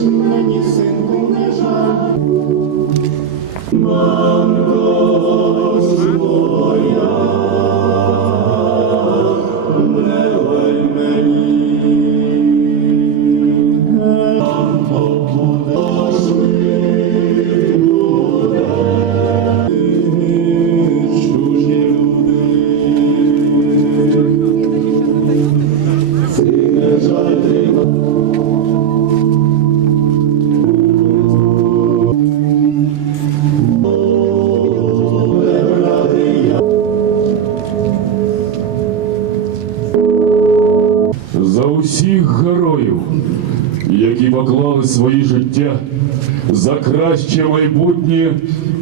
Мені синку не жаль, мамко. За усіх героїв, які поклали свої життя за краще майбутнє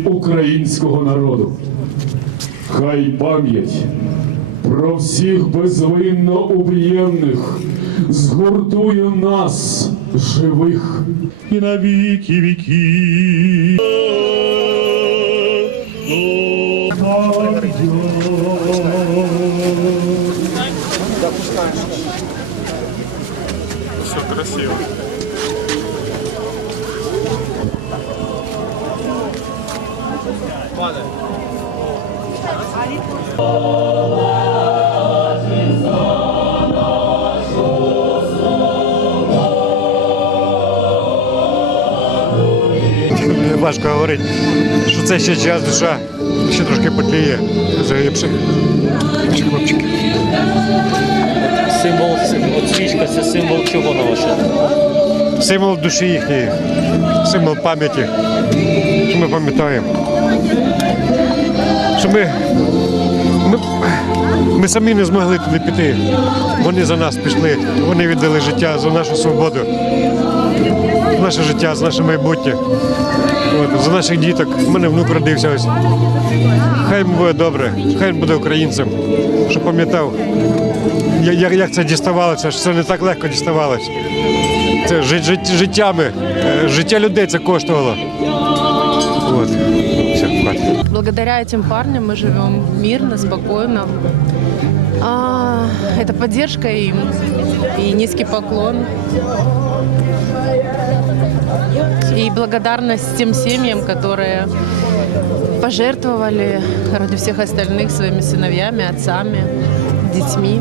українського народу. Хай пам'ять про всіх безвинно убієнних згуртує нас, живих. і на віки віки. Все красиво. Важко говорити, що це ще час душа ще трошки потліє загибших наших хлопчиків. Це символ чого на ваше? Символ душі їхньої, символ пам'яті, що ми пам'ятаємо. Що ми, ми, ми самі не змогли туди піти. Вони за нас пішли, вони віддали життя за нашу свободу, за наше життя, за наше майбутнє. От, за наших діток. У мене внук родився ось. Хай йому буде добре, хай він буде українцем, щоб пам'ятав, як, це діставалося, що це не так легко діставалося. Це жит, жит, життями, життя людей це коштувало. От. Все. Благодаря этим парням мы живем мирно, спокойно. А, это поддержка им и низкий поклон. И благодарность тем семьям, которые пожертвовали ради всех остальных своими сыновьями, отцами, детьми.